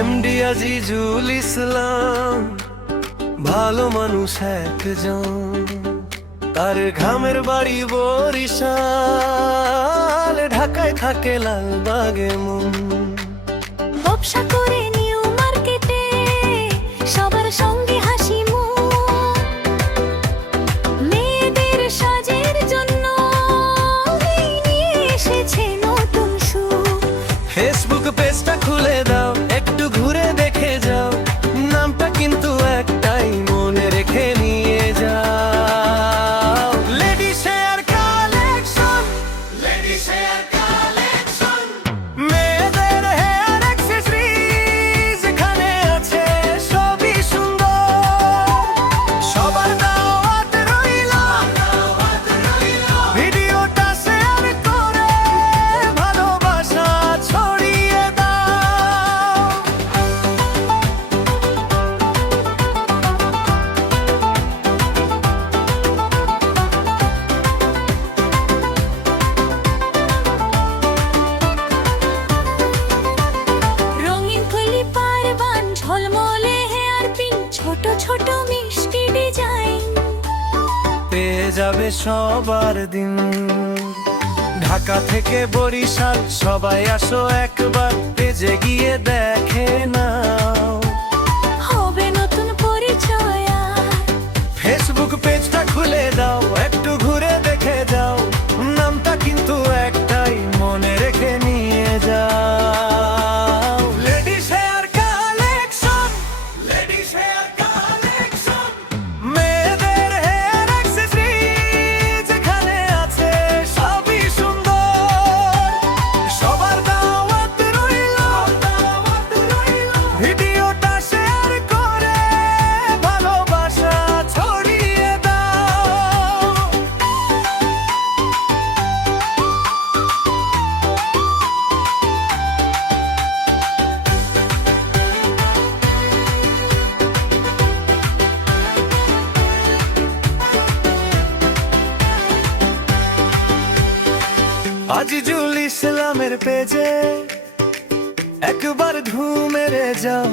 MD Azizul Islam ভালো মানুষ একজন, তার ঘামের বাড়ি বরিশাল, ঢাকায় থাকে লালবাগে মন। ব্যবসা করে নিউ মার্কেটে সবার সঙ্গে হাসি মুখ, মেয়েদের সাজের জন্য নিয়ে এসেছে নতুন সুখ। ফেসবুক পেজটা খুলে দাও, একটু ঘুরে দেখে যাও, নামটা কিন্তু একটাই, মনে রেখে নিয়ে যাও। Ladies hair collection, ladies hair collection, মেয়েদের হেয়ার অ্যাক্সেসরিজ, এখানে আছে সবই সুন্দর। সবার দাওয়াত রইলো, ভিডিওটা শেয়ার করে ভালোবাসা ছড়িয়ে দাও। রঙিন ফুলি পারবান, ঝলমলে হেয়ার পিন, ছোট ছোট মিষ্টি ডিজাইন, পেয়ে যাবে সবার দিন। ঢাকা থেকে বরিশাল সবাই আসো একবার, পেজে গিয়ে দেখে নাও। হবে নতুন পরিচয় আর। ফেসবুক পেজটা খুলে দাও, একটু ঘুরে দেখে যাও, নামটা কিন্তু একটাই, মনে রেখে নিয়ে যাও। Ladies hair collection, ladies hair collection, মেয়েদের হেয়ার অ্যাক্সেসরিজ, এখানে আছে সবই সুন্দর। সবার দাওয়াত রইলো, ভিডিওটা শেয়ার করে ভালোবাসা ছড়িয়ে দাও। আজিজুল ইসলামের পেজে একবার ঢু মেরে যাও।